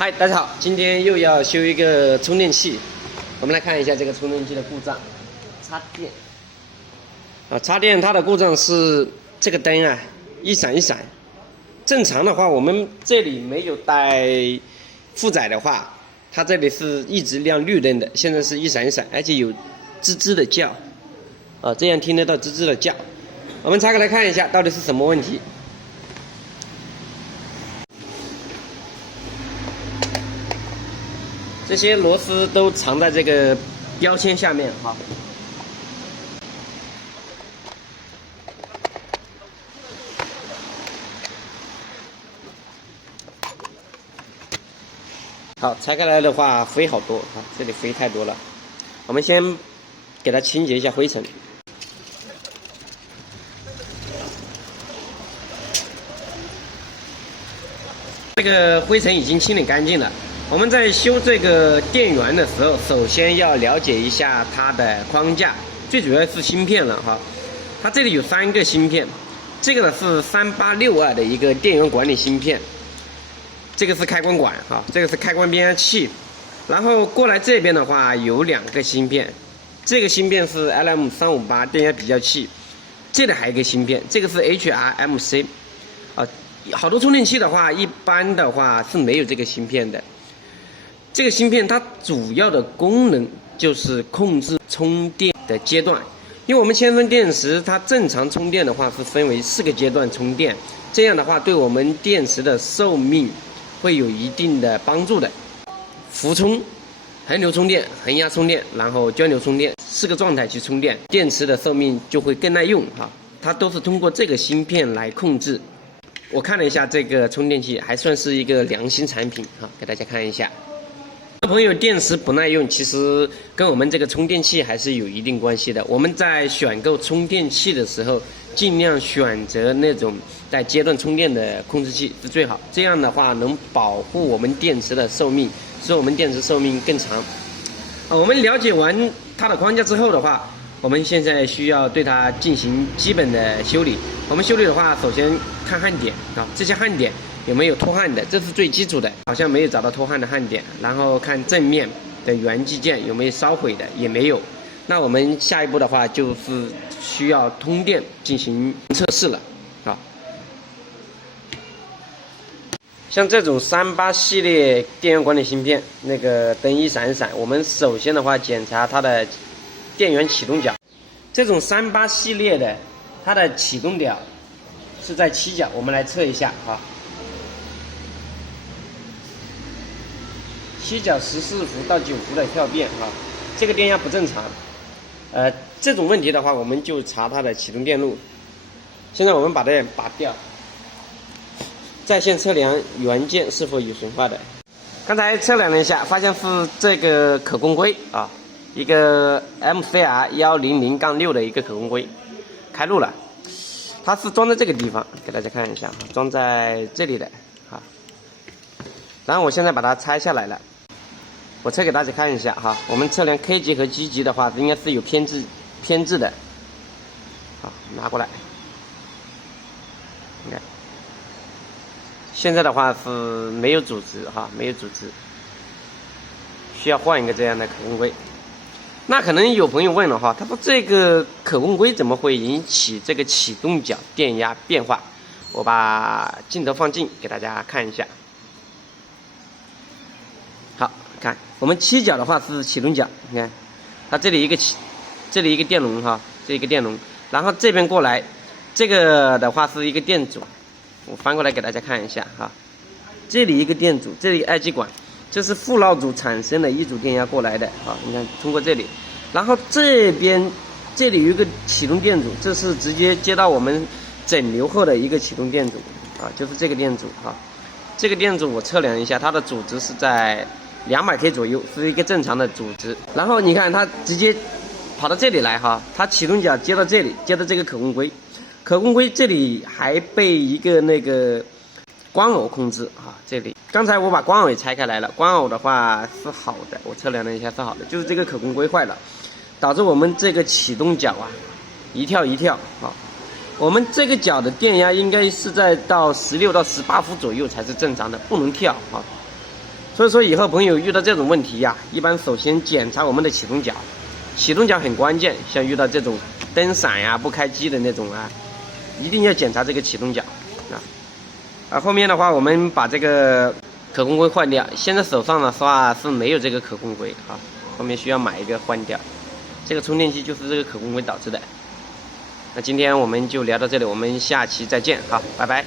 嗨，大家好，今天又要修一个充电器，我们来看一下这个充电器的故障。插电插电它的故障是这个灯啊，一闪一闪。正常的话，我们这里没有带负载的话，它这里是一直亮绿灯的，现在是一闪一闪，而且有吱吱的叫，这样听得到吱吱的叫。我们拆开来看一下，到底是什么问题。这些螺丝都藏在这个标签下面哈。好，拆开来的话灰好多啊，这里灰太多了。我们先给它清洁一下灰尘。这个灰尘已经清理干净了。我们在修这个电源的时候，首先要了解一下它的框架，最主要是芯片了哈。它这里有3个芯片，这个呢是3862的一个电源管理芯片，这个是开关管哈，这个是开关变压器。然后过来这边的话有2个芯片，这个芯片是 LM358 电压比较器，这里还有一个芯片，这个是 HRMC 好多充电器的话，一般的话是没有这个芯片的。这个芯片它主要的功能就是控制充电的阶段，因为我们铅分电池它正常充电的话是分为4个阶段充电，这样的话对我们电池的寿命会有一定的帮助的。浮充、横流充电、恒压充电，然后交流充电4个状态去充电，电池的寿命就会更耐用哈。它都是通过这个芯片来控制。我看了一下这个充电器，还算是一个良心产品哈，给大家看一下。朋友，电池不耐用，其实跟我们这个充电器还是有一定关系的。我们在选购充电器的时候，尽量选择那种带阶段充电的控制器是最好，这样的话能保护我们电池的寿命，使我们电池寿命更长。我们了解完它的框架之后的话，我们现在需要对它进行基本的修理。我们修理的话，首先看焊点这些焊点有没有脱焊的，这是最基础的，好像没有找到脱焊的焊点。然后看正面的元器件有没有烧毁的，也没有。那我们下一步的话就是需要通电进行测试了像这种38系列电源管理芯片，那个灯一闪一闪，我们首先的话检查它的电源启动角。这种38系列的，它的启动角是在7角，我们来测一下7角14伏到9伏的跳变这个电压不正常。这种问题的话，我们就查它的启动电路。现在我们把它拔掉，在线测量元件是否有损坏的。刚才测量了一下，发现是这个可控硅一个 MCR100-6的一个可控硅开路了。它是装在这个地方，给大家看一下装在这里的然后我现在把它拆下来了，我测给大家看一下我们测量 K 极和 G 极的话，应该是有偏置的。拿过来，你看，现在的话是没有阻值没有阻值，需要换一个这样的可控硅。那可能有朋友问了他说这个可控硅怎么会引起这个启动角电压变化？我把镜头放近给大家看一下。好，看我们7角的话是启动角，你看它这里一个电容这一个电容，然后这边过来这个的话是一个电阻，我翻过来给大家看一下这里一个电阻，这里二极管，这是负闹阻产生的一组电压过来的你看通过这里，然后这里有一个启动电阻，这是直接接到我们整流后的一个启动电阻就是这个电阻这个电阻我测量一下，它的阻值是在200K 左右，是一个正常的阻值。然后你看它直接跑到这里来它启动角接到这里，接到这个可控硅，可控硅这里还被一个那个光偶控制这里刚才我把光偶也拆开来了，光偶的话是好的，我测量了一下是好的，就是这个可控硅坏了，导致我们这个启动角一跳一跳我们这个角的电压应该是在到16到18伏左右才是正常的，不能跳所以说以后朋友遇到这种问题呀，一般首先检查我们的启动角，启动角很关键。像遇到这种灯闪呀、不开机的那种啊，一定要检查这个启动角后面的话，我们把这个可控硅换掉。现在手上的话是没有这个可控硅后面需要买一个换掉。这个充电器就是这个可控硅导致的。那今天我们就聊到这里，我们下期再见，好，拜拜。